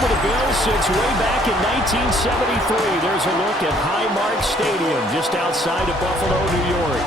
with the Bills since way back in 1973. There's a look at Highmark Stadium just outside of Buffalo, New York.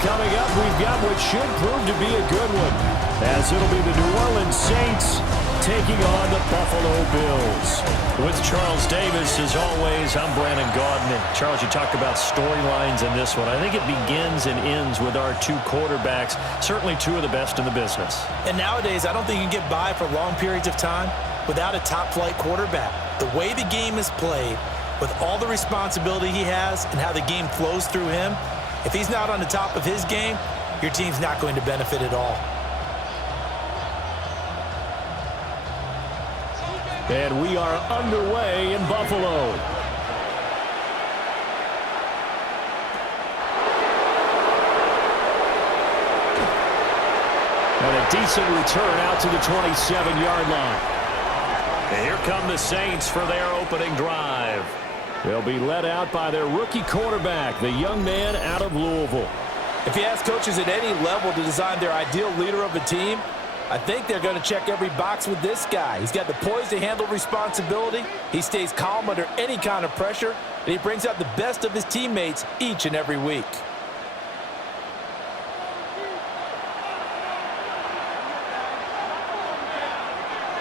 Coming up, we've got what should prove to be a good one, as it'll be the New Orleans Saints taking on the Buffalo Bills. With Charles Davis, as always, I'm Brandon Gaudin. And Charles, you talk about storylines in this one. I think it begins and ends with our two quarterbacks, certainly two of the best in the business. And nowadays, I don't think you can get by for long periods of time without a top-flight quarterback. The way the game is played, with all the responsibility he has and how the game flows through him, if he's not on the top of his game, your team's not going to benefit at all. And we are underway in Buffalo. And a decent return out to the 27-yard line. And here come the Saints for their opening drive. They'll be led out by their rookie quarterback, the young man out of Louisville. If you ask coaches at any level to design their ideal leader of a team, I think they're going to check every box with this guy. He's got the poise to handle responsibility. He stays calm under any kind of pressure, and he brings out the best of his teammates each and every week.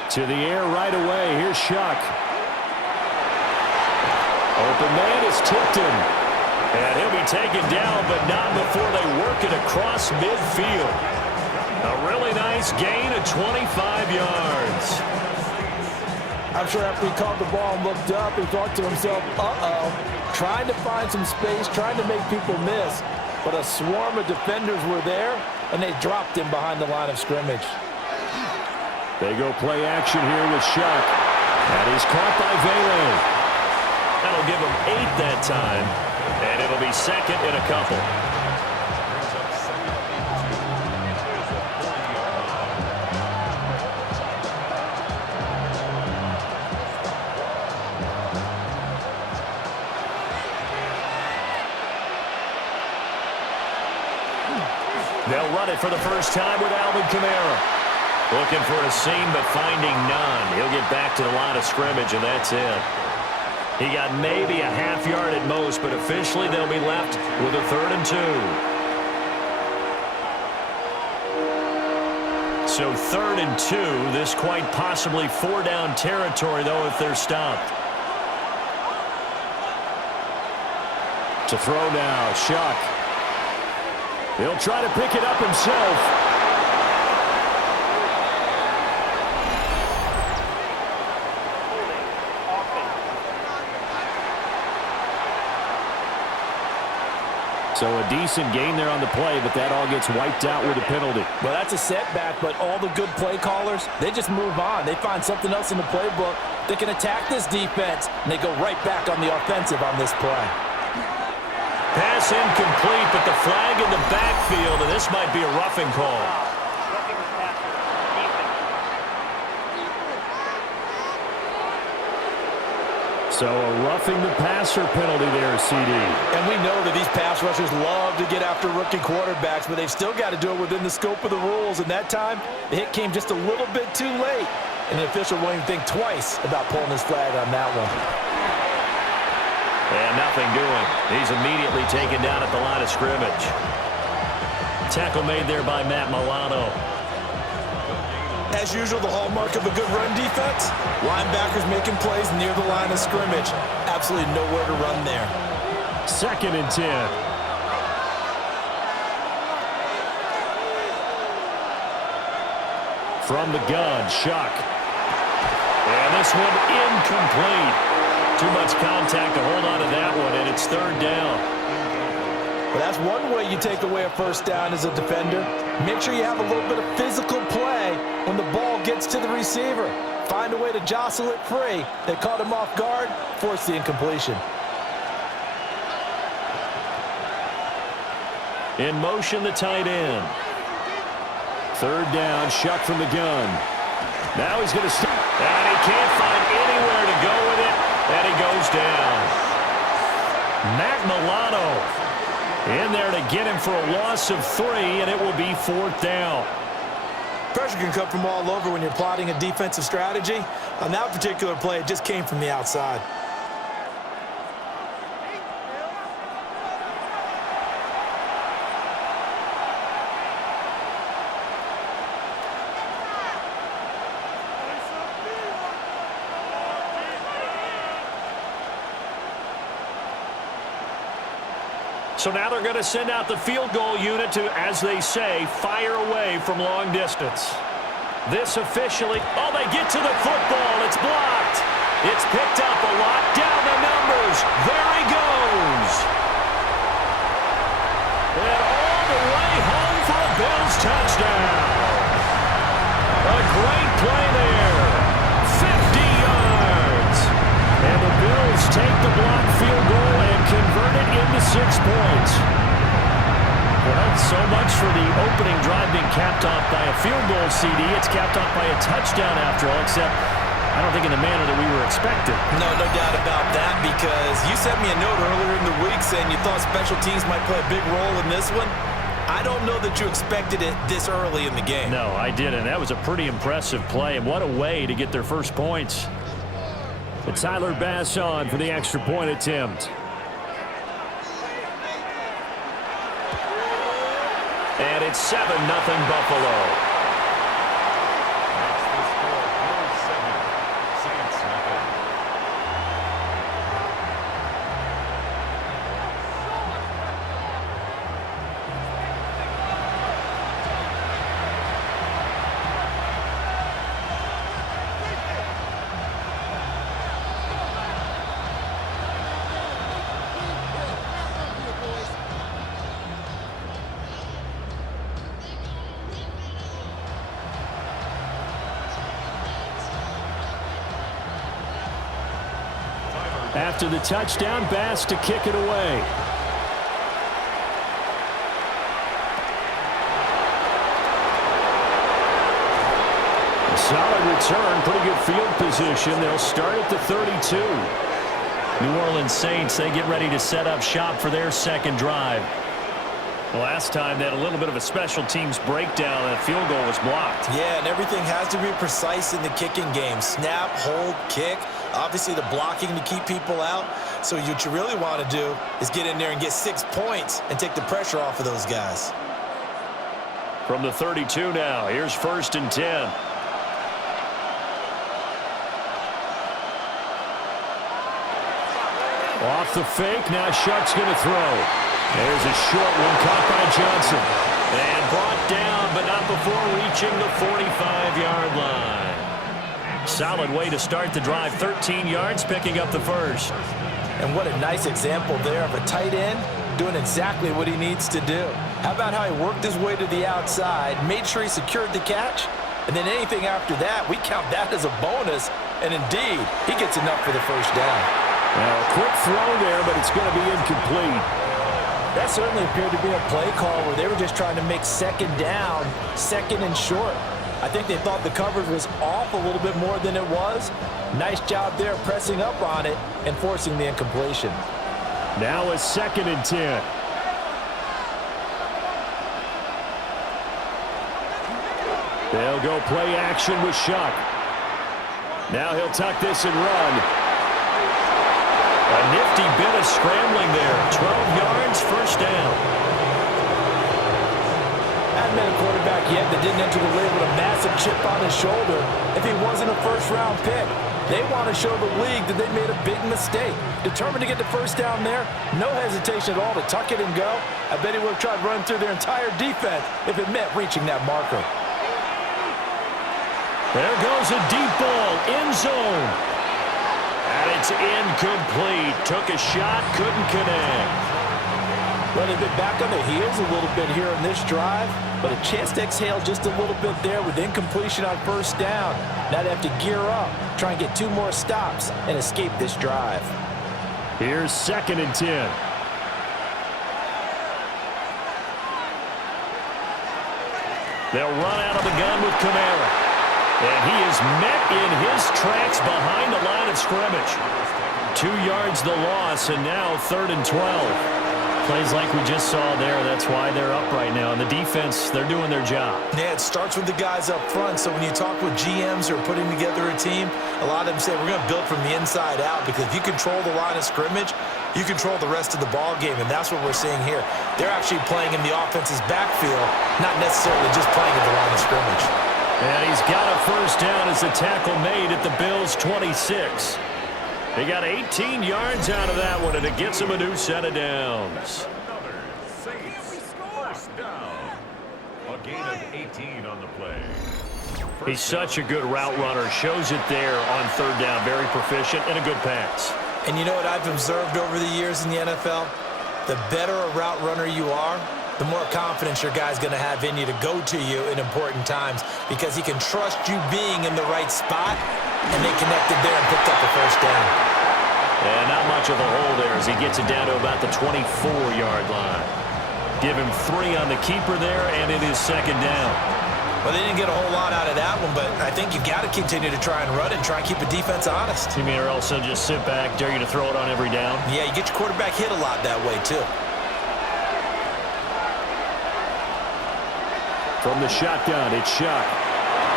To the air right away. Here's Shuck. Open man is tipped him. And he'll be taken down, but not before they work it across midfield. A really nice gain of 25 yards. I'm sure after he caught the ball and looked up, he thought to himself, uh-oh, trying to find some space, trying to make people miss. But a swarm of defenders were there, and they dropped him behind the line of scrimmage. They go play action here with Shuck. That is caught by Vele. That'll give him 8 that time, and it'll be second in a couple. They'll run it for the first time with Alvin Kamara. Looking for a seam, but finding none. He'll get back to the line of scrimmage, and that's it. He got maybe a half yard at most, but officially they'll be left with a 3rd and 2. So 3rd and 2. This quite possibly 4-down territory, though, if they're stopped. To throw now, Shuck. He'll try to pick it up himself. So a decent gain there on the play, but that all gets wiped out with a penalty. Well, that's a setback, but all the good play callers, they just move on. They find something else in the playbook. They can attack this defense, and they go right back on the offensive on this play. Pass incomplete, but the flag in the backfield, and this might be a roughing call. So a roughing the passer penalty there, CD. And we know that these pass rushers love to get after rookie quarterbacks, but they've still got to do it within the scope of the rules. And that time, the hit came just a little bit too late. And the official won't even think twice about pulling his flag on that one. And nothing doing. He's immediately taken down at the line of scrimmage. Tackle made there by Matt Milano. As usual, the hallmark of a good run defense, linebackers making plays near the line of scrimmage. Absolutely nowhere to run there. 2nd and 10. From the gun, Shuck. And this one incomplete. Too much contact to hold on to that one, and it's 3rd down. Well, that's one way you take away a first down as a defender. Make sure you have a little bit of physical play when the ball gets to the receiver. Find a way to jostle it free. They caught him off guard, forced the incompletion. In motion, the tight end. 3rd down, Shuck from the gun. Now he's going to stop. And he can't find anywhere to go with it, and he goes down. Matt Milano in there to get him for a loss of 3, and it will be 4th down. Pressure can come from all over when you're plotting a defensive strategy. On that particular play, it just came from the outside. So now they're going to send out the field goal unit to, as they say, fire away from long distance. This officially, oh, they get to the football. It's blocked. It's picked up a lot. Down the numbers. There he goes. And all the way home for a Bills touchdown. A great play there. 50 yards. And the Bills take the blocked field goal and convert it into 6 points. Well, so much for the opening drive being capped off by a field goal, CD. It's capped off by a touchdown after all, except I don't think in the manner that we were expecting. No doubt about that, because you sent me a note earlier in the week saying you thought special teams might play a big role in this one. I don't know that you expected it this early in the game. No, I didn't. That was a pretty impressive play, and what a way to get their first points. But Tyler Bass on for the extra point attempt. And it's 7-0 Buffalo. After the touchdown, Bass to kick it away. A solid return, pretty good field position. They'll start at the 32. New Orleans Saints, they get ready to set up shop for their second drive. Last time they had a little bit of a special teams breakdown and a field goal was blocked. Yeah, and everything has to be precise in the kicking game. Snap, hold, kick. Obviously the blocking to keep people out. So what you really want to do is get in there and get 6 points and take the pressure off of those guys. From the 32 now, here's 1st and 10. Off the fake, now Shuck's going to throw. There's a short one caught by Johnson. And brought down, but not before reaching the 45-yard line. Solid way to start the drive. 13 yards, picking up the first. And what a nice example there of a tight end doing exactly what he needs to do. How about how he worked his way to the outside, made sure he secured the catch, and then anything after that, we count that as a bonus. And indeed, he gets enough for the first down. Well, a quick throw there, but it's going to be incomplete. That certainly appeared to be a play call where they were just trying to make second down, second and short. I think they thought the coverage was off a little bit more than it was. Nice job there pressing up on it and forcing the incompletion. Now a 2nd and 10. They'll go play action with Shuck. Now he'll tuck this and run. A nifty bit of scrambling there. 12 yards, first down. Hadn't been a quarterback yet that didn't enter the league with a massive chip on his shoulder. If he wasn't a first-round pick, they want to show the league that they made a big mistake. Determined to get the first down there, no hesitation at all to tuck it and go. I bet he would have tried running through their entire defense if it meant reaching that marker. There goes a deep ball, end zone. And it's incomplete. Took a shot, couldn't connect. Well, they've been back on the heels a little bit here in this drive, but a chance to exhale just a little bit there with incompletion on first down. Now they have to gear up, try and get 2 more stops, and escape this drive. Here's 2nd and 10. They'll run out of the gun with Kamara. And he is met in his tracks behind the line of scrimmage. 2 yards the loss, and now 3rd and 12. Plays like we just saw there. That's why they're up right now. And the defense, they're doing their job. Yeah, it starts with the guys up front. So when you talk with GMs who are putting together a team, a lot of them say we're going to build from the inside out, because if you control the line of scrimmage, you control the rest of the ball game, and that's what we're seeing here. They're actually playing in the offense's backfield, not necessarily just playing at the line of scrimmage. And he's got a first down as the tackle made at the Bills' 26. They got 18 yards out of that one, and it gets him a new set of downs. A gain of 18 on the play. He's such a good route runner. Shows it there on third down. Very proficient and a good pass. And you know what I've observed over the years in the NFL? The better a route runner you are, the more confidence your guy's going to have in you to go to you in important times, because he can trust you being in the right spot, and they connected there and picked up the first down. And not much of a hole there as he gets it down to about the 24-yard line. Give him 3 on the keeper there, and it is second down. Well, they didn't get a whole lot out of that one, but I think you've got to continue to try and run it and try and keep the defense honest. You mean or also just sit back, dare you to throw it on every down? Yeah, you get your quarterback hit a lot that way, too. From the shotgun, it's Shuck.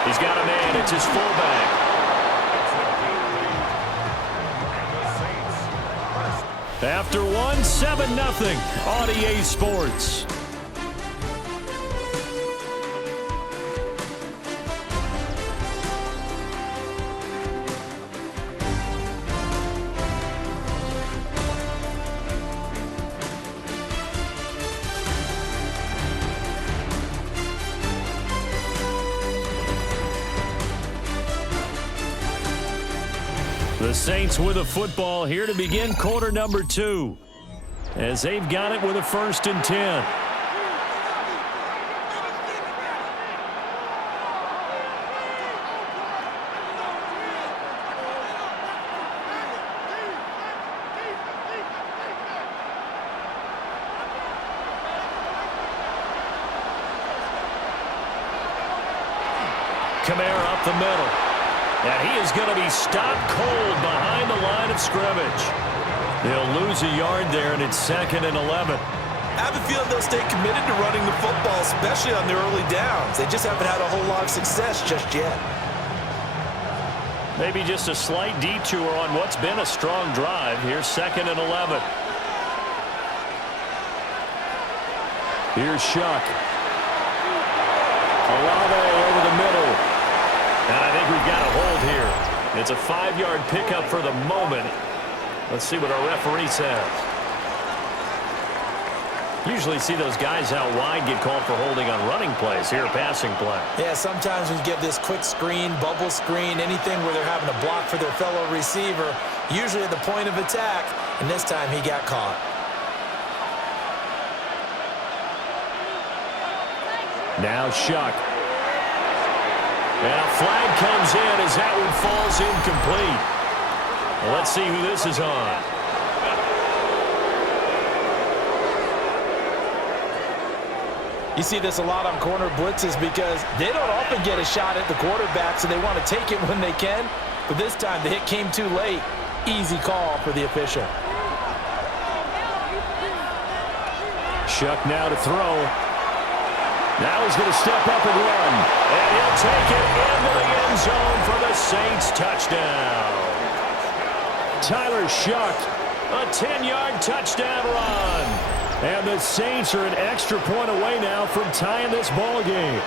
He's got a man. It's his fullback. After one, 7-0 on EA Sports. The Saints with a football here to begin quarter number 2, as they've got it with a 1st and 10. Kamara up the middle. And he is going to be stopped cold behind the line of scrimmage. They'll lose a yard there, and it's 2nd and 11. I have a feeling they'll stay committed to running the football, especially on their early downs. They just haven't had a whole lot of success just yet. Maybe just a slight detour on what's been a strong drive. Here's 2nd and 11. Here's Shuck. Olave over the middle. And I think we've got a hold here. It's a 5-yard pickup for the moment. Let's see what our referee says. Usually see those guys out wide get called for holding on running plays. Here, passing play. Yeah, sometimes we give this quick screen, bubble screen, anything where they're having to block for their fellow receiver, usually at the point of attack, and this time he got caught. Now Shuck. And a flag comes in as that one falls incomplete. Well, let's see who this is on. You see this a lot on corner blitzes because they don't often get a shot at the quarterback, so they want to take it when they can. But this time the hit came too late. Easy call for the official. Shuck now to throw. Now he's going to step up and run. And he'll take it into the end zone for the Saints touchdown. Tyler Shuck, a 10-yard touchdown run. And the Saints are an extra point away now from tying this ball game.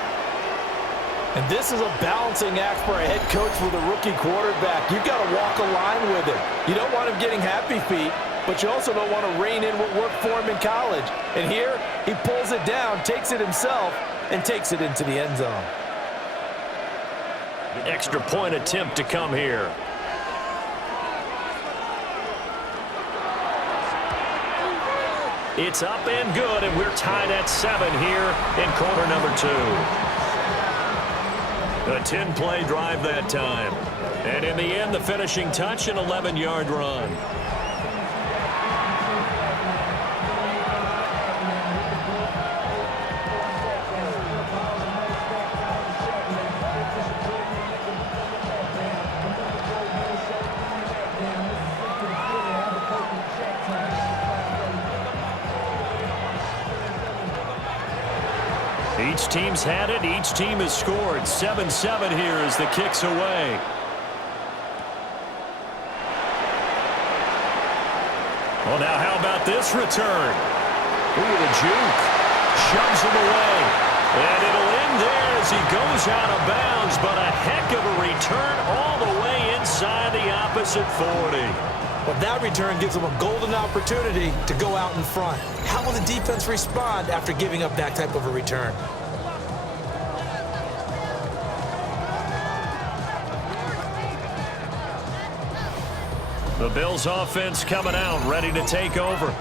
And this is a balancing act for a head coach with a rookie quarterback. You've got to walk a line with him. You don't want him getting happy feet, but you also don't want to rein in what worked for him in college. And here, he pulls it down, takes it himself, and takes it into the end zone. Extra point attempt to come here. It's up and good, and we're tied at 7 here in quarter number 2. A 10-play drive that time. And in the end, the finishing touch, an 11-yard run. team's had it. Each team has scored. 7-7 here as the kick's away. Well, now how about this return? Ooh, the juke. Shoves him away. And it'll end there as he goes out of bounds. But a heck of a return all the way inside the opposite 40. Well, that return gives them a golden opportunity to go out in front. How will the defense respond after giving up that type of a return? The Bills offense coming out, ready to take over.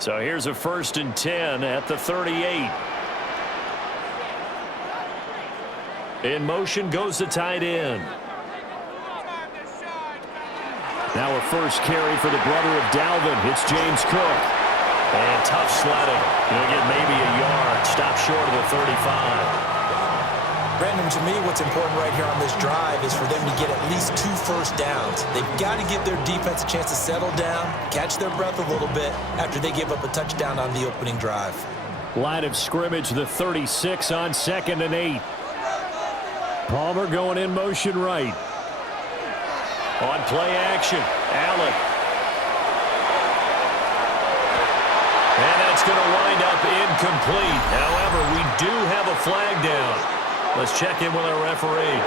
So here's a 1st and 10 at the 38. In motion goes the tight end. Now a first carry for the brother of Dalvin. It's James Cook. And tough sledding. He'll get maybe a yard. Stop short of the 35. Brandon, to me, what's important right here on this drive is for them to get at least 2 first downs. They've got to give their defense a chance to settle down, catch their breath a little bit after they give up a touchdown on the opening drive. Line of scrimmage, the 36 on 2nd and 8. Palmer going in motion right. On play action, Allen. And that's going to wind up incomplete. However, we do have a flag down. Let's check in with our referee.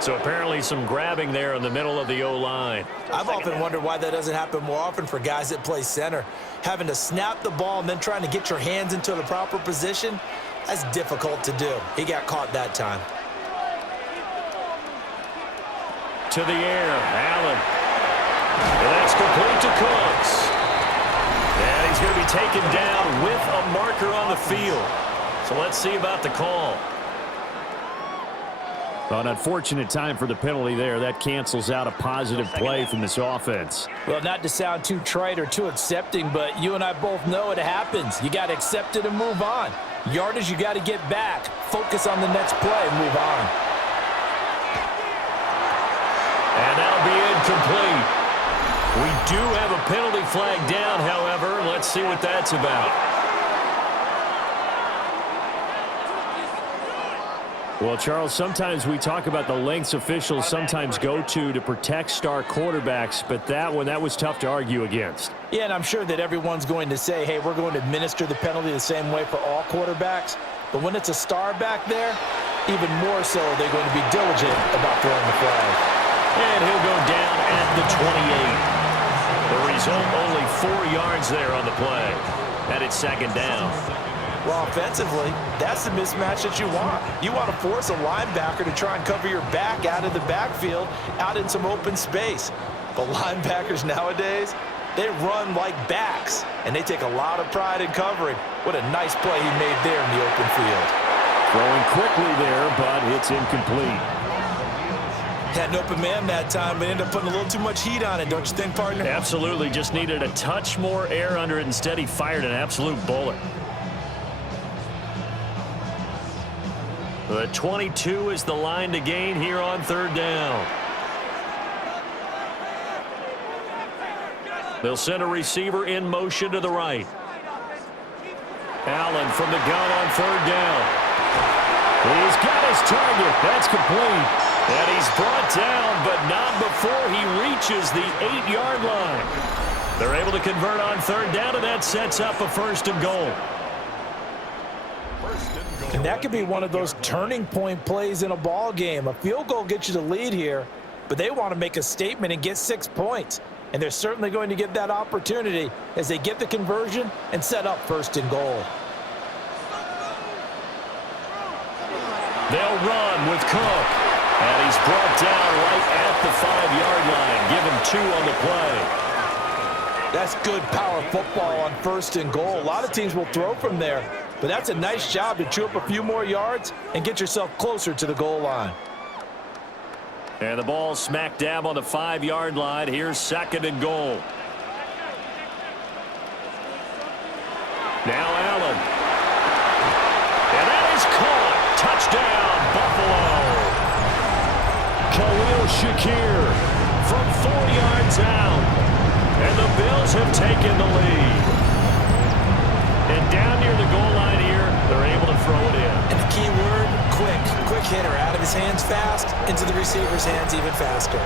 So apparently some grabbing there in the middle of the O-line. I've often wondered why that doesn't happen more often for guys that play center. Having to snap the ball and then trying to get your hands into the proper position, that's difficult to do. He got caught that time. To the air, Allen. And that's complete to Cooks. And he's going to be taken down with a marker on the field. So let's see about the call. An unfortunate time for the penalty there. That cancels out a positive play from this offense. Well, not to sound too trite or too accepting, but you and I both know it happens. You got to accept it and move on. Yardage, you got to get back. Focus on the next play and move on. And that'll be incomplete. We do have a penalty flag down, however. Let's see what that's about. Well, Charles, sometimes we talk about the lengths officials sometimes go to protect star quarterbacks, but that one, that was tough to argue against. Yeah, and I'm sure that everyone's going to say, hey, we're going to administer the penalty the same way for all quarterbacks. But when it's a star back there, even more so they're going to be diligent about throwing the flag. And he'll go down at the 28. The result, only 4 yards there on the play. And it's 2nd down. Well, offensively, that's the mismatch that you want. You want to force a linebacker to try and cover your back out of the backfield, out in some open space. But linebackers nowadays, they run like backs, and they take a lot of pride in covering. What a nice play he made there in the open field. Throwing quickly there, but it's incomplete. Had an open man that time, but ended up putting a little too much heat on it, don't you think, partner? Absolutely. Just needed a touch more air under it. Instead, he fired an absolute bullet. The 22 is the line to gain here on 3rd down. They'll send a receiver in motion to the right. Allen from the gun on 3rd down. He's got his target. That's complete. And he's brought down, but not before he reaches the 8-yard line. They're able to convert on 3rd down, and that sets up a 1st and goal. And that could be one of those turning point plays in a ball game. A field goal gets you the lead here, but they want to make a statement and get 6 points. And they're certainly going to get that opportunity as they get the conversion and set up 1st and goal. They'll run with Cook. And he's brought down right at the 5-yard line. Give him 2 on the play. That's good power football on 1st and goal. A lot of teams will throw from there, but that's a nice job to chew up a few more yards and get yourself closer to the goal line. And the ball smack dab on the 5-yard line. Here's 2nd and goal. Now Allen. And that is caught. Touchdown, Buffalo. Khalil Shakir from 4 yards out. And the Bills have taken the lead. And down near the goal line here, they're able to throw it in. And the key word, quick. Quick hitter, out of his hands fast, into the receiver's hands even faster.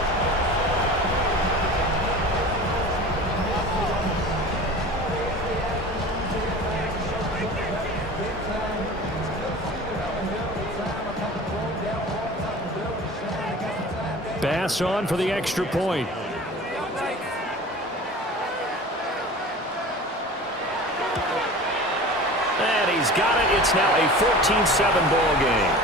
Pass on for the extra point. And he's got it. It's now a 14-7 ball game.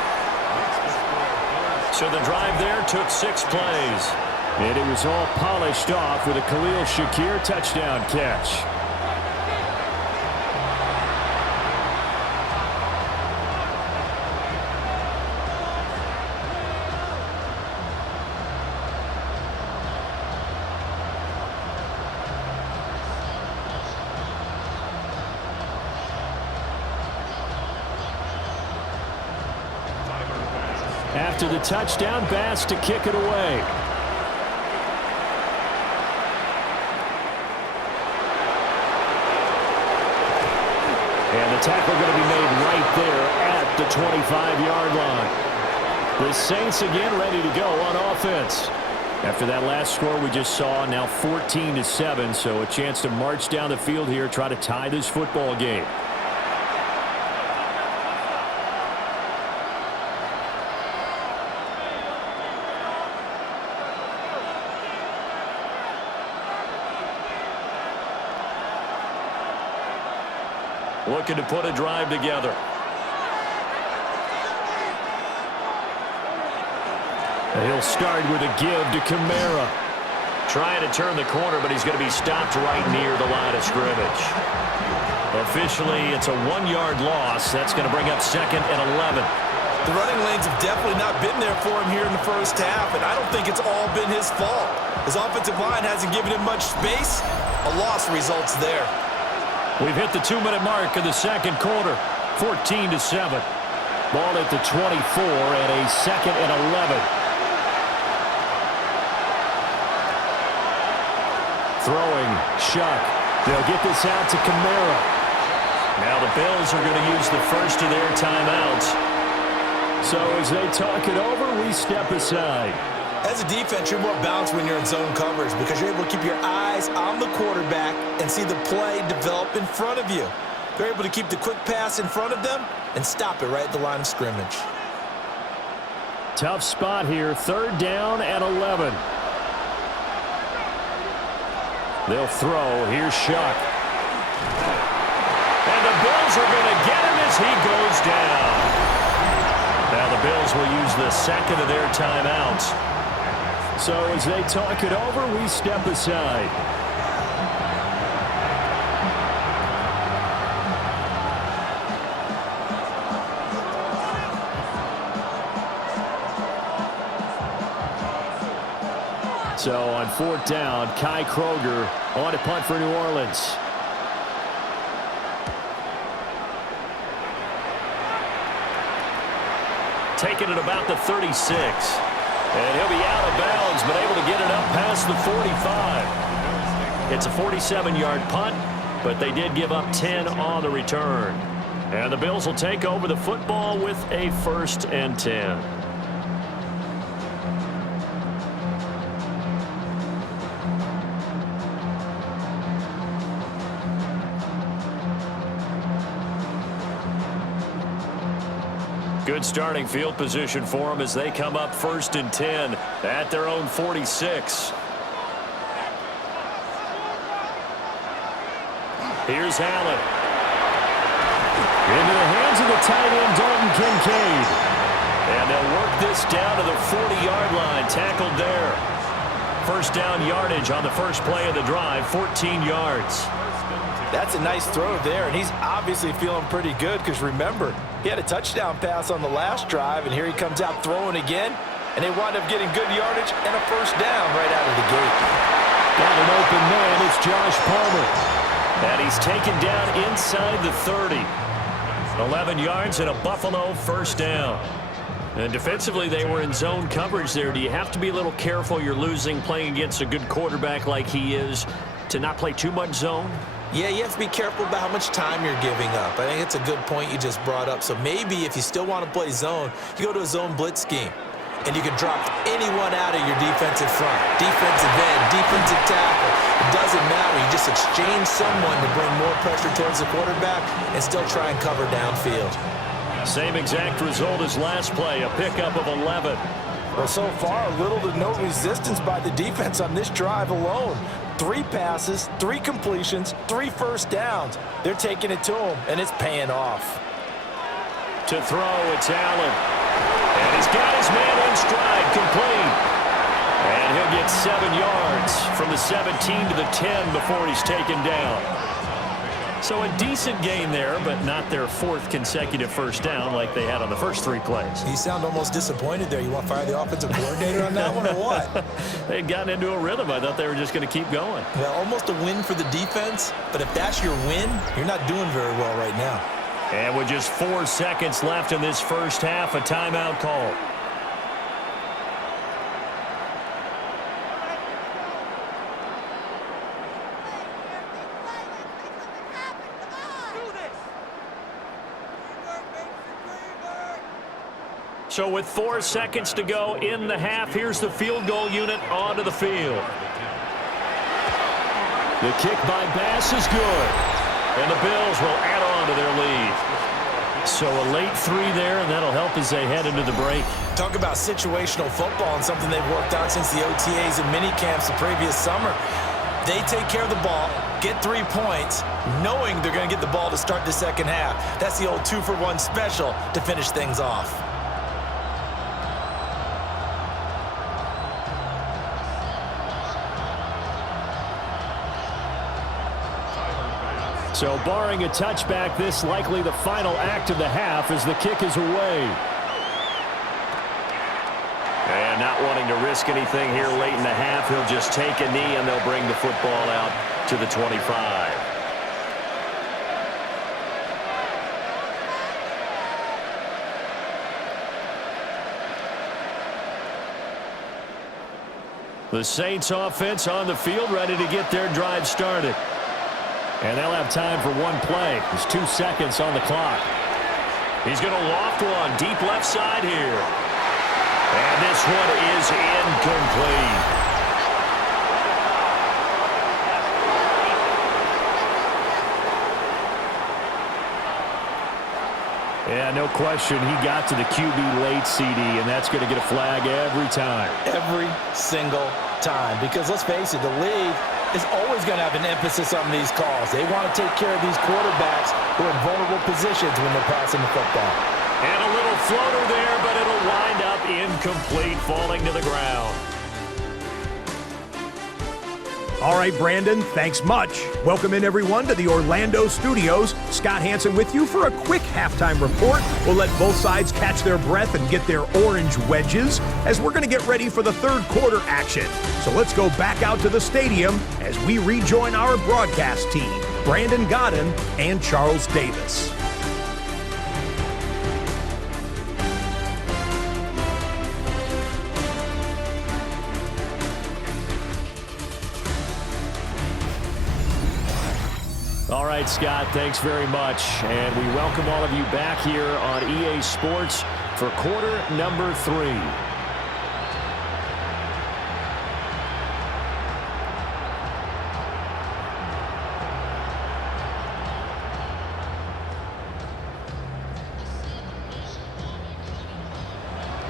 So the drive there took 6 plays. And it was all polished off with a Khalil Shakir touchdown catch. After the touchdown, Bass to kick it away. And the tackle going to be made right there at the 25-yard line. The Saints again ready to go on offense. After that last score we just saw, now 14-7, so a chance to march down the field here, try to tie this football game. Looking to put a drive together. He'll start with a give to Kamara. Trying to turn the corner, but he's going to be stopped right near the line of scrimmage. Officially, it's a 1-yard loss. That's going to bring up 2nd and 11. The running lanes have definitely not been there for him here in the first half, and I don't think it's all been his fault. His offensive line hasn't given him much space. A loss results there. We've hit the 2-minute mark of the second quarter. 14-7. Ball at the 24 and a 2nd and 11. Throwing, Shuck. They'll get this out to Kamara. Now the Bills are going to use the first of their timeouts. So as they talk it over, we step aside. As a defense, you're more balanced when you're in zone coverage because you're able to keep your eyes on the quarterback and see the play develop in front of you. They're able to keep the quick pass in front of them and stop it right at the line of scrimmage. Tough spot here, 3rd down and 11. They'll throw. Here's Shuck. And the Bills are going to get him as he goes down. Now the Bills will use the 2nd of their timeouts. So as they talk it over, we step aside. So on 4th down, Kai Kroger on to punt for New Orleans. Taking it about the 36. And he'll be out of bounds, but able to get it up past the 45. It's a 47-yard punt, but they did give up 10 on the return. And the Bills will take over the football with a 1st and 10. Good starting field position for them as they come up 1st and 10 at their own 46. Here's Allen. Into the hands of the tight end, Dalton Kincaid. And they'll work this down to the 40-yard line. Tackled there. 1st down yardage on the first play of the drive, 14 yards. That's a nice throw there, and he's obviously feeling pretty good because remember, he had a touchdown pass on the last drive, and here he comes out throwing again, and they wind up getting good yardage and a 1st down right out of the gate. Got an open man. It's Josh Palmer. And he's taken down inside the 30. 11 yards and a Buffalo first down. And defensively, they were in zone coverage there. Do you have to be a little careful? You're losing playing against a good quarterback like he is to not play too much zone? Yeah, you have to be careful about how much time you're giving up. I think it's a good point you just brought up. So maybe if you still want to play zone, you go to a zone blitz scheme. And you can drop anyone out of your defensive front. Defensive end, defensive tackle. It doesn't matter. You just exchange someone to bring more pressure towards the quarterback and still try and cover downfield. Same exact result as last play, a pickup of 11. Well, so far, little to no resistance by the defense on this drive alone. 3 passes, 3 completions, 3 first downs. They're taking it to him, and it's paying off. To throw, it's Allen. And he's got his man in stride, complete. And he'll get 7 yards from the 17 to the 10 before he's taken down. So a decent gain there, but not their 4th consecutive first down like they had on the first 3 plays. You sound almost disappointed there. You want to fire the offensive coordinator on that one or what? They'd gotten into a rhythm. I thought they were just going to keep going. Well, almost a win for the defense, but if that's your win, you're not doing very well right now. And with just 4 seconds left in this first half, a timeout call. So with 4 seconds to go in the half, here's the field goal unit onto the field. The kick by Bass is good. And the Bills will add on to their lead. So a late 3 there, and that'll help as they head into the break. Talk about situational football and something they've worked out since the OTAs and mini camps the previous summer. They take care of the ball, get 3 points, knowing they're going to get the ball to start the second half. That's the old 2-for-1 special to finish things off. So barring a touchback, this likely the final act of the half as the kick is away. And not wanting to risk anything here late in the half, he'll just take a knee and they'll bring the football out to the 25. The Saints offense on the field ready to get their drive started. And they'll have time for 1 play. There's 2 seconds on the clock. He's going to loft one deep left side here. And this one is incomplete. Yeah, no question. He got to the QB late, CD, and that's going to get a flag every time. Every single time. Because let's face it, the league is always going to have an emphasis on these calls. They want to take care of these quarterbacks who are in vulnerable positions when they're passing the football. And a little floater there, but it'll wind up incomplete, falling to the ground. All right, Brandon, thanks much. Welcome in, everyone, to the Orlando studios. Scott Hansen with you for a quick halftime report. We'll let both sides catch their breath and get their orange wedges as we're going to get ready for the third quarter action. So let's go back out to the stadium as we rejoin our broadcast team, Brandon Godden and Charles Davis. All right, Scott, thanks very much. And we welcome all of you back here on EA Sports for quarter number 3.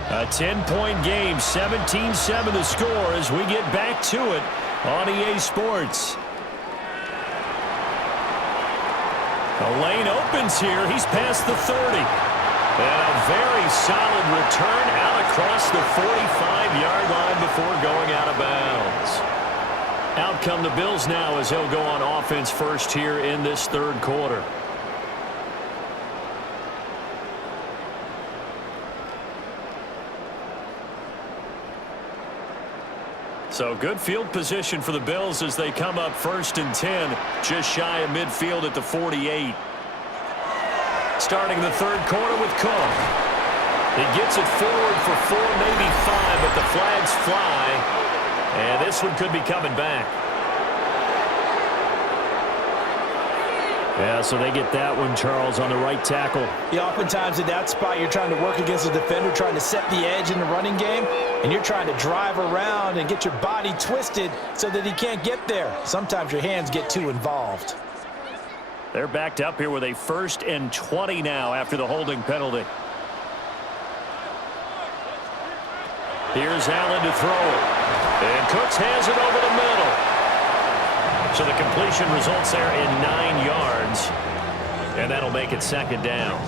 A 10-point game, 17-7 the score as we get back to it on EA Sports. The lane opens here. He's past the 30. And a very solid return out across the 45-yard line before going out of bounds. Out come the Bills now as he'll go on offense first here in this third quarter. So good field position for the Bills as they come up 1st and 10, just shy of midfield at the 48. Starting the third quarter with Cook. He gets it forward for 4, maybe 5, but the flags fly. And this one could be coming back. Yeah, so they get that one, Charles, on the right tackle. Yeah, oftentimes in that spot, you're trying to work against a defender, trying to set the edge in the running game, and you're trying to drive around and get your body twisted so that he can't get there. Sometimes your hands get too involved. They're backed up here with a 1st and 20 now after the holding penalty. Here's Allen to throw it. And Cooks has it over the middle. So the completion results there in 9 yards. And that'll make it 2nd down.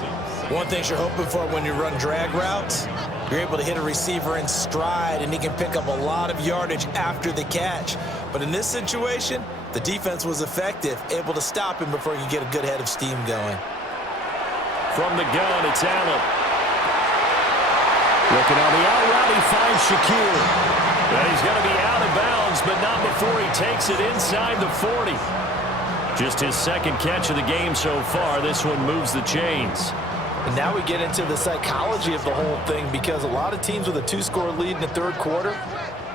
One thing you're hoping for when you run drag routes, you're able to hit a receiver in stride, and he can pick up a lot of yardage after the catch. But in this situation, the defense was effective, able to stop him before he could get a good head of steam going. From the gun, it's Allen. Looking on the out route, he finds Shakir. And he's going to be out of bounds, but not before he takes it inside the 40. Just his 2nd catch of the game so far. This one moves the chains. And now we get into the psychology of the whole thing, because a lot of teams with a 2-score lead in the third quarter,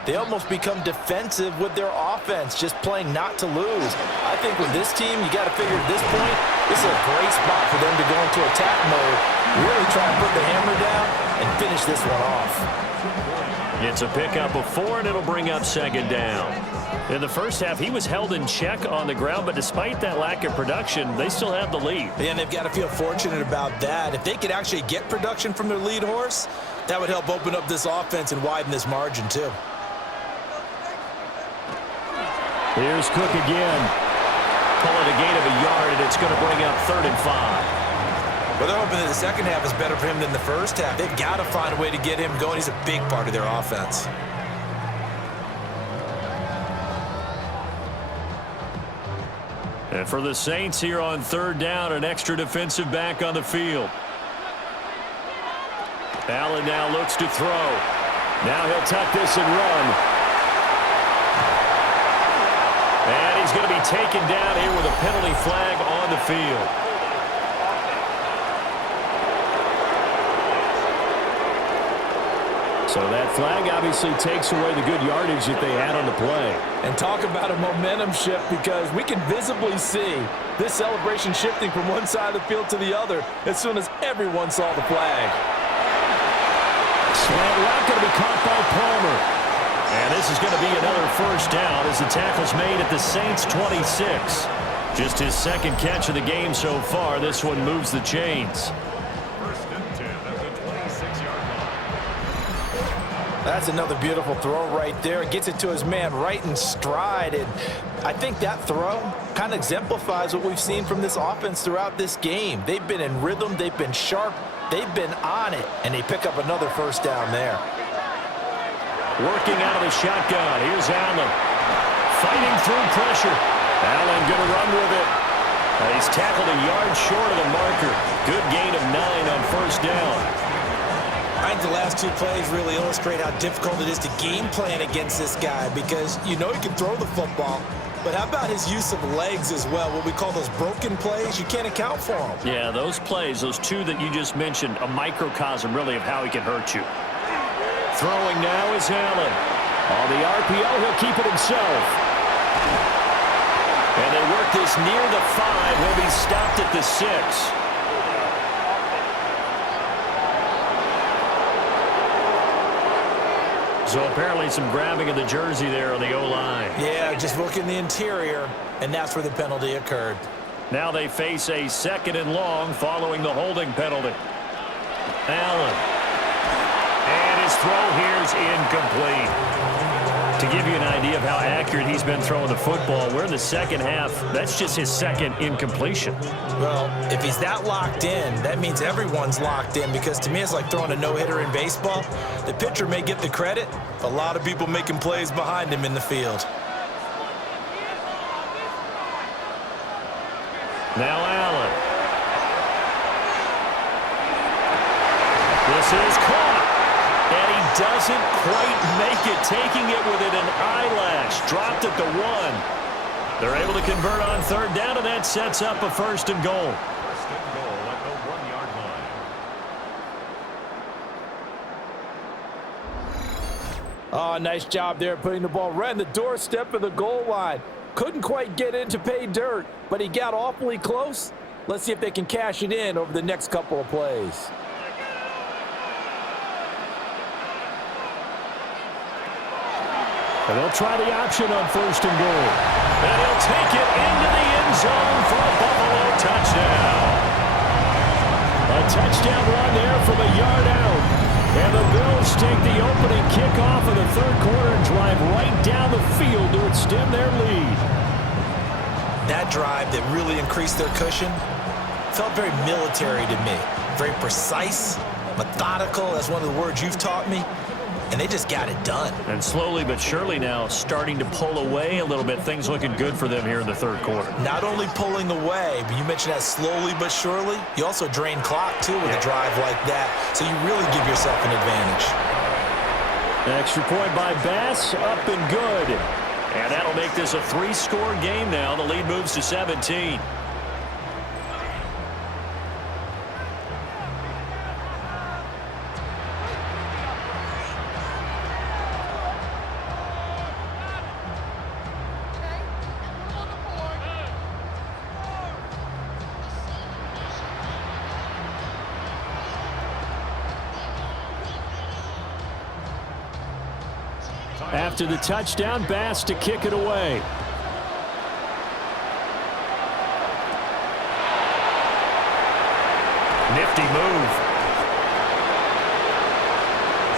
they almost become defensive with their offense, just playing not to lose. I think with this team, you got to figure at this point, this is a great spot for them to go into attack mode, really try and put the hammer down and finish this one off. It's a pickup of 4, and it'll bring up 2nd down. In the first half, he was held in check on the ground, but despite that lack of production, they still have the lead. And they've got to feel fortunate about that. If they could actually get production from their lead horse, that would help open up this offense and widen this margin too. Here's Cook again. Pulling a gain of a yard, and it's going to bring up 3rd and 5. Well, they're hoping that the second half is better for him than the first half. They've got to find a way to get him going. He's a big part of their offense. And for the Saints here on 3rd down, an extra defensive back on the field. Allen now looks to throw. Now he'll tuck this and run. And he's going to be taken down here with a penalty flag on the field. So that flag obviously takes away the good yardage that they had on the play. And talk about a momentum shift, because we can visibly see this celebration shifting from one side of the field to the other as soon as everyone saw the flag. Slant route going to be caught by Palmer. And this is going to be another 1st down as the tackle's made at the Saints' 26. Just his 2nd catch of the game so far. This one moves the chains. That's another beautiful throw right there. Gets it to his man right in stride. And I think that throw kind of exemplifies what we've seen from this offense throughout this game. They've been in rhythm. They've been sharp. They've been on it. And they pick up another 1st down there. Working out of the shotgun. Here's Allen. Fighting through pressure. Allen going to run with it. And he's tackled a yard short of the marker. Good gain of 9 on 1st down. I think the last 2 plays really illustrate how difficult it is to game plan against this guy, because you know he can throw the football, but how about his use of legs as well? What we call those broken plays, you can't account for them. Yeah, those plays, those 2 that you just mentioned, a microcosm really of how he can hurt you. Throwing now is Allen. On the RPO, he'll keep it himself. And they work this near the 5. He'll be stopped at the 6. So apparently some grabbing of the jersey there on the O-line. Yeah, just working the interior, and that's where the penalty occurred. Now they face a 2nd and long following the holding penalty. Allen. And his throw here's incomplete. To give you an idea of how accurate he's been throwing the football, we're in the 2nd half. That's just his 2nd incompletion. Well, if he's that locked in, that means everyone's locked in, because to me it's like throwing a no-hitter in baseball. The pitcher may get the credit, a lot of people making plays behind him in the field. Now Allen. This is caught. And he doesn't quite make it, taking it within an eyelash. Dropped at the 1. They're able to convert on third down, and that sets up a 1st and goal. First and goal at the 1-yard line. Oh, nice job there putting the ball right on the doorstep of the goal line. Couldn't quite get in to pay dirt, but he got awfully close. Let's see if they can cash it in over the next couple of plays. And they'll try the option on 1st and goal. And he'll take it into the end zone for a Buffalo touchdown. A touchdown run there from a yard out. And the Bills take the opening kickoff of the 3rd quarter and drive right down the field to extend their lead. That drive that really increased their cushion felt very military to me. Very precise, methodical. That's one of the words you've taught me. And they just got it done. And slowly but surely now starting to pull away a little bit. Things looking good for them here in the 3rd quarter. Not only pulling away, but you mentioned that slowly but surely. You also drain clock, too, with a drive like that. So you really give yourself an advantage. Extra point by Bass, up and good. And that'll make this a 3-score game now. The lead moves to 17. After the touchdown, Bass to kick it away. Nifty move.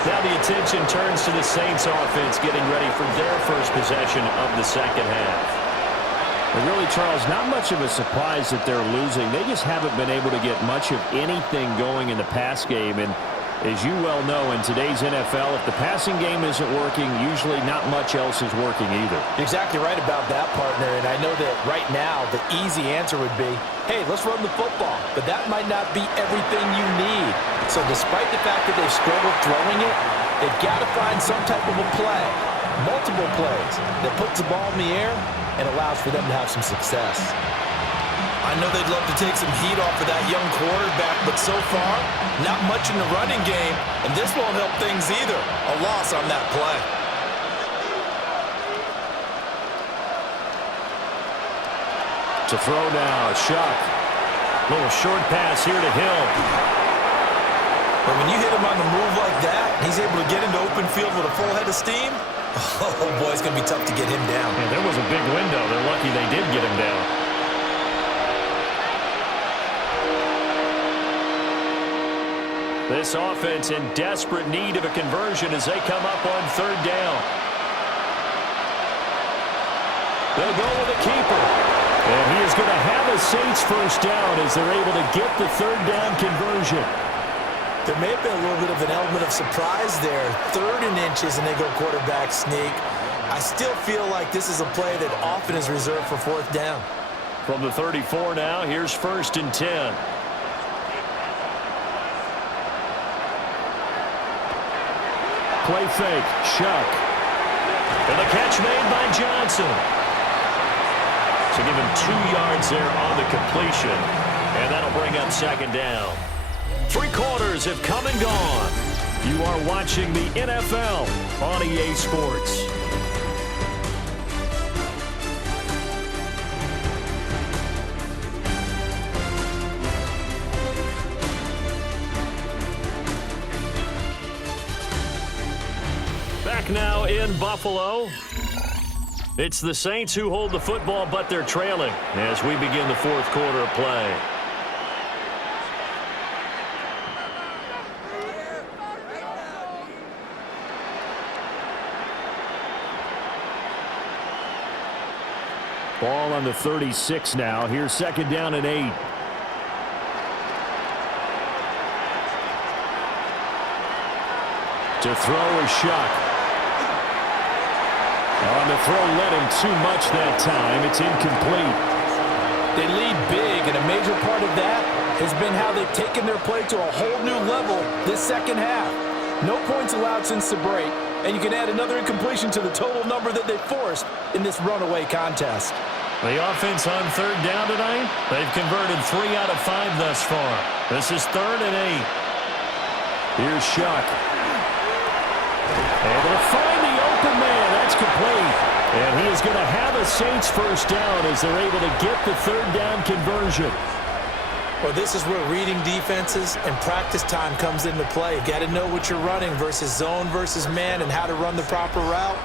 Now the attention turns to the Saints offense getting ready for their first possession of the 2nd half. And really, Charles, not much of a surprise that they're losing. They just haven't been able to get much of anything going in the pass game. And as you well know, in today's NFL, if the passing game isn't working, usually not much else is working either. You're exactly right about that, partner. And I know that right now the easy answer would be, hey, let's run the football. But that might not be everything you need. So despite the fact that they've struggled throwing it, they've got to find some type of a play, multiple plays, that puts the ball in the air and allows for them to have some success. I know they'd love to take some heat off of that young quarterback, but so far, not much in the running game, and this won't help things either. A loss on that play. To throw now, Shuck. Little short pass here to Hill. But when you hit him on the move like that, he's able to get into open field with a full head of steam. Oh, boy, it's going to be tough to get him down. Yeah, there was a big window. They're lucky they did get him down. This offense in desperate need of a conversion as they come up on 3rd down. They'll go with a keeper. And he is going to have a Saints 1st down as they're able to get the 3rd down conversion. There may have been a little bit of an element of surprise there. 3rd and inches, and they go quarterback sneak. I still feel like this is a play that often is reserved for 4th down. From the 34 now, here's 1st and 10. Play fake, Shuck. And the catch made by Johnson. So give him 2 yards there on the completion. And that'll bring up 2nd down. 3 quarters have come and gone. You are watching the NFL on EA Sports. Back now in Buffalo. It's the Saints who hold the football, but they're trailing as we begin the 4th quarter of play. Ball on the 36 now. Here's 2nd down and 8. To throw is Shuck. On the throw, led him too much that time. It's incomplete. They lead big, and a major part of that has been how they've taken their play to a whole new level this 2nd half. No points allowed since the break, and you can add another incompletion to the total number that they forced in this runaway contest. The offense on third down tonight, they've converted 3 out of 5 thus far. This is 3rd and 8. Here's Shuck. Able to find the open man. That's complete. And he is going to have a Saints first down as they're able to get the 3rd down conversion. Well, this is where reading defenses and practice time comes into play. You got to know what you're running versus zone versus man and how to run the proper route.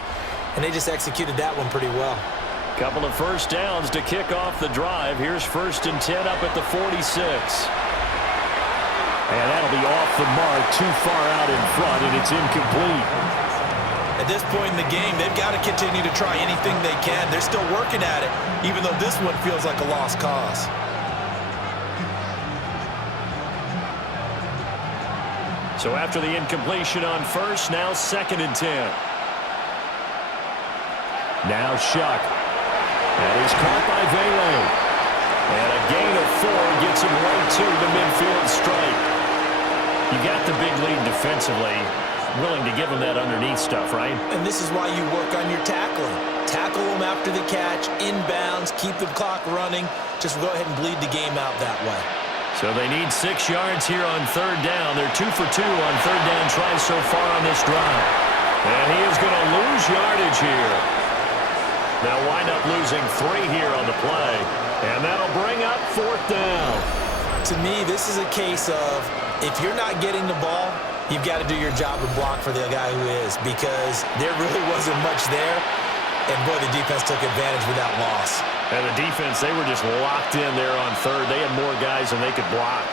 And they just executed that one pretty well. Couple of first downs to kick off the drive. Here's 1st and 10 up at the 46. And that'll be off the mark, too far out in front, and it's incomplete. At this point in the game, they've got to continue to try anything they can. They're still working at it, even though this one feels like a lost cause. So after the incompletion on 1st, now 2nd and 10. Now Shuck. That is caught by Vele. And a gain of 4 gets him right to the midfield stripe. You got the big lead defensively. Willing to give him that underneath stuff, right? And this is why you work on your tackling. Tackle them after the catch, inbounds, keep the clock running. Just go ahead and bleed the game out that way. So they need 6 yards here on 3rd down. They're 2 for 2 on 3rd down tries so far on this drive. And he is going to lose yardage here. They'll wind up losing 3 here on the play. And that'll bring up 4th down. To me, this is a case of if you're not getting the ball, you've got to do your job and block for the guy who is, because there really wasn't much there. And, boy, the defense took advantage with that loss. And the defense, they were just locked in there on 3rd. They had more guys than they could block.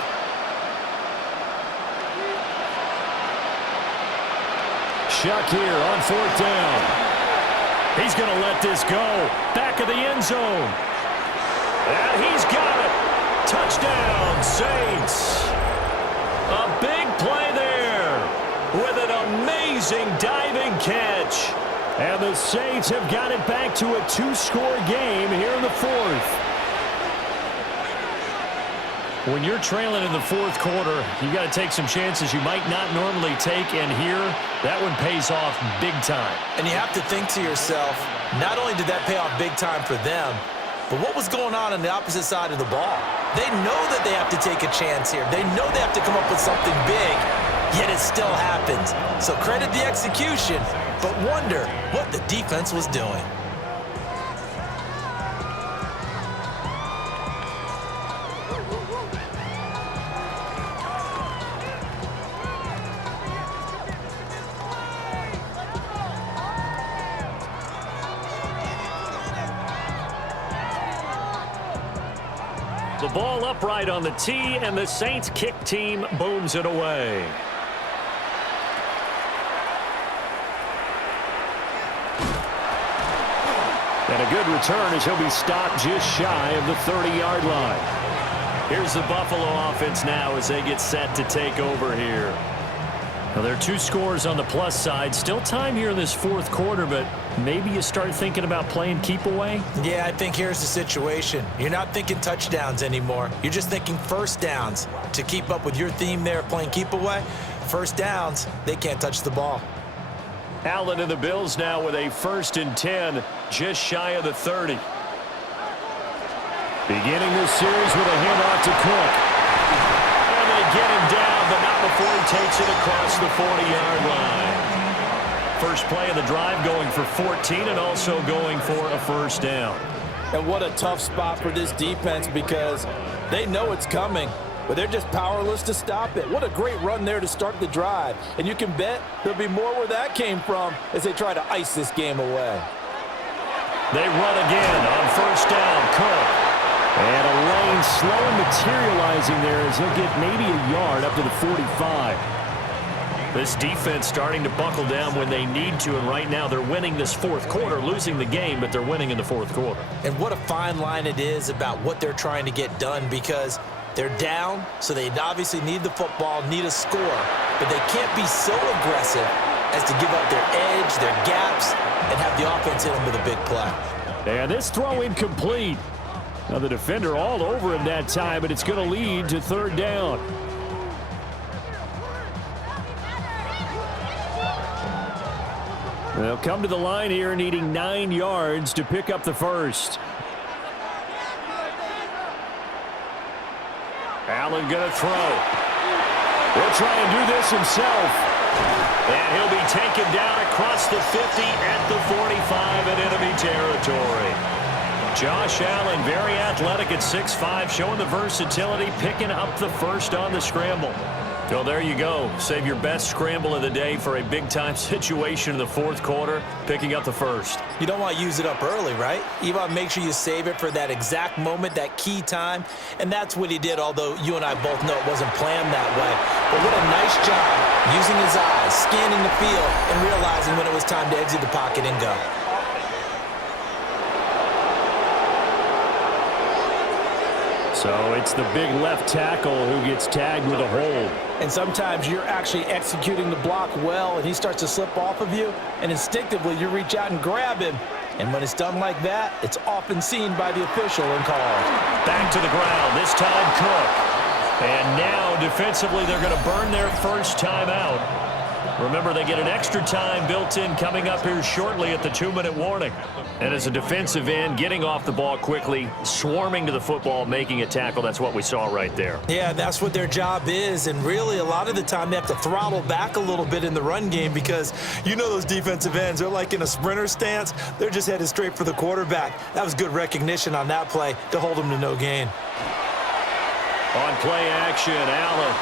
Shuck here on 4th down. He's going to let this go. Back of the end zone. And he's got it. Touchdown, Saints. A big play there with an amazing diving catch. And the Saints have got it back to a 2-score game here in the 4th. When you're trailing in the 4th quarter, you got to take some chances you might not normally take, and here, that one pays off big time. And you have to think to yourself, not only did that pay off big time for them, but what was going on the opposite side of the ball? They know that they have to take a chance here. They know they have to come up with something big, yet it still happens. So credit the execution, but wonder what the defense was doing. The ball upright on the tee, and the Saints kick team booms it away. And a good return as he'll be stopped just shy of the 30-yard line. Here's the Buffalo offense now as they get set to take over here. Now, there are 2 scores on the plus side. Still time here in this 4th quarter, but maybe you start thinking about playing keep away? Yeah, I think here's the situation. You're not thinking touchdowns anymore. You're just thinking first downs. To keep up with your theme there, playing keep away, first downs, they can't touch the ball. Allen and the Bills now with a 1st and 10, just shy of the 30. Beginning this series with a handoff to Cook. And they get him down, but not before he takes it across the 40-yard line. First play of the drive going for 14 and also going for a first down. And what a tough spot for this defense, because they know it's coming, but they're just powerless to stop it. What a great run there to start the drive. And you can bet there'll be more where that came from as they try to ice this game away. They run again on first down. Cook. And a lane slow and materializing there as he'll get maybe a yard up to the 45. This defense starting to buckle down when they need to, and right now they're winning this 4th quarter, losing the game, but they're winning in the 4th quarter. And what a fine line it is about what they're trying to get done, because they're down, so they obviously need the football, need a score, but they can't be so aggressive as to give up their edge, their gaps, and have the offense hit them with a big play. And this throw incomplete. Now the defender all over him that time, but it's going to lead to 3rd down. They'll come to the line here needing 9 yards to pick up the first. Allen going to throw. He'll try and do this himself. And he'll be taken down across the 50 at the 45 in enemy territory. Josh Allen, very athletic at 6'5", showing the versatility, picking up the first on the scramble. So there you go. Save your best scramble of the day for a big-time situation in the fourth quarter, picking up the first. You don't want to use it up early, right? You want to make sure you save it for that exact moment, that key time. And that's what he did, although you and I both know it wasn't planned that way. But what a nice job using his eyes, scanning the field, and realizing when it was time to exit the pocket and go. So it's the big left tackle who gets tagged with a hold. And sometimes you're actually executing the block well, and he starts to slip off of you, and instinctively you reach out and grab him. And when it's done like that, it's often seen by the official and called. Back to the ground, this time Cook. And now defensively they're going to burn their first timeout. Remember, they get an extra time built in coming up here shortly at the 2-minute warning. And as a defensive end, getting off the ball quickly, swarming to the football, making a tackle, that's what we saw right there. Yeah, that's what their job is. And really, a lot of the time, they have to throttle back a little bit in the run game because you know those defensive ends, they're like in a sprinter stance. They're just headed straight for the quarterback. That was good recognition on that play to hold them to no gain. On play action, Allen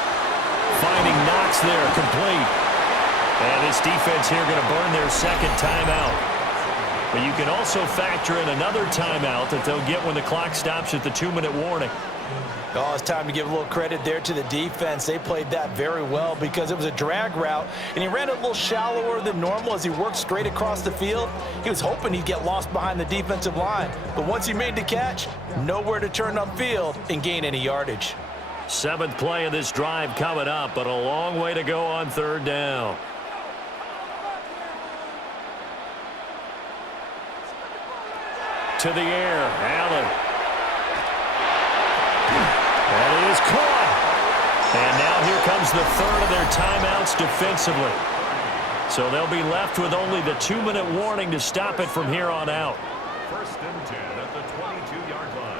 finding Knox there, complete. And this defense here going to burn their second timeout. But you can also factor in another timeout that they'll get when the clock stops at the 2-minute warning. Oh, it's time to give a little credit there to the defense. They played that very well because it was a drag route, and he ran it a little shallower than normal as he worked straight across the field. He was hoping he'd get lost behind the defensive line. But once he made the catch, nowhere to turn upfield and gain any yardage. 7th play of this drive coming up, but a long way to go on 3rd down. To the air, Allen. That is caught. And now here comes the 3rd of their timeouts defensively. So they'll be left with only the 2-minute warning to stop it from here on out. 1st and 10 at the 22-yard line.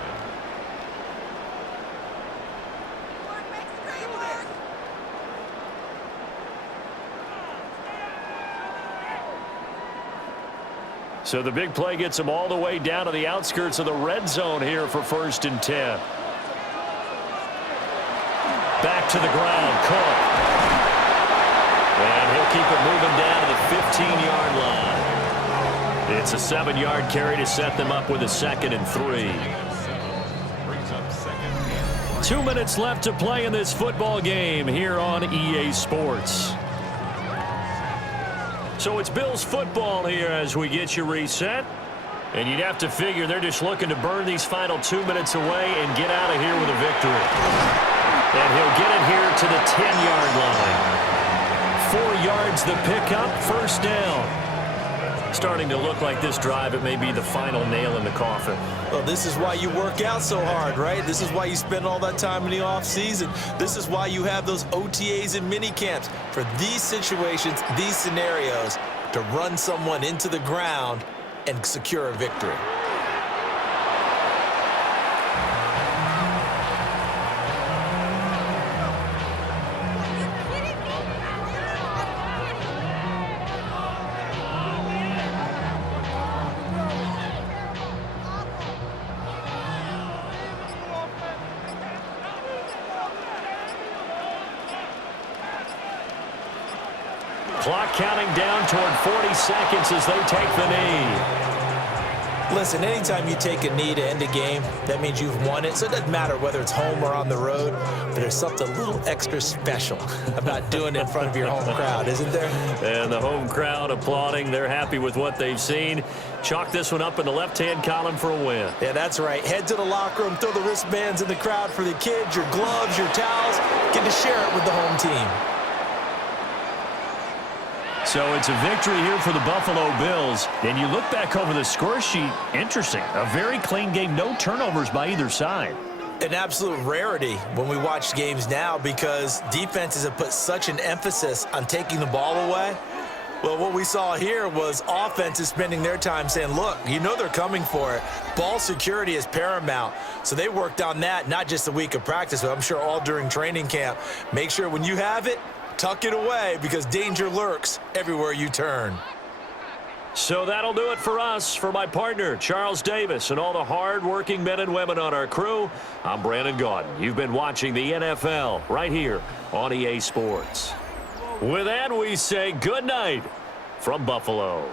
So the big play gets them all the way down to the outskirts of the red zone here for 1st and 10. Back to the ground, Cook. And he'll keep it moving down to the 15-yard line. It's a 7-yard carry to set them up with a 2nd and 3. 2 minutes left to play in this football game here on EA Sports. So it's Bills football here as we get you reset. And you'd have to figure they're just looking to burn these final 2 minutes away and get out of here with a victory. And he'll get it here to the 10-yard line. 4 yards the pickup, 1st down. Starting to look like this drive, it may be the final nail in the coffin. Well, this is why you work out so hard, right? This is why you spend all that time in the offseason. This is why you have those OTAs and mini camps for these situations, these scenarios, to run someone into the ground and secure a victory. Clock counting down toward 40 seconds as they take the knee. Listen, anytime you take a knee to end a game, that means you've won it. So it doesn't matter whether it's home or on the road, but there's something a little extra special about doing it in front of your home crowd, isn't there? And the home crowd applauding. They're happy with what they've seen. Chalk this one up in the left-hand column for a win. Yeah, that's right. Head to the locker room, throw the wristbands in the crowd for the kids, your gloves, your towels. Get to share it with the home team. So it's a victory here for the Buffalo Bills. And you look back over the score sheet, interesting. A very clean game, no turnovers by either side. An absolute rarity when we watch games now because defenses have put such an emphasis on taking the ball away. Well, what we saw here was offenses spending their time saying, look, you know they're coming for it. Ball security is paramount. So they worked on that, not just a week of practice, but I'm sure all during training camp. Make sure when you have it, tuck it away because danger lurks everywhere you turn. So that'll do it for us. For my partner, Charles Davis, and all the hard-working men and women on our crew, I'm Brandon Gaudin. You've been watching the NFL right here on EA Sports. With that, we say good night from Buffalo.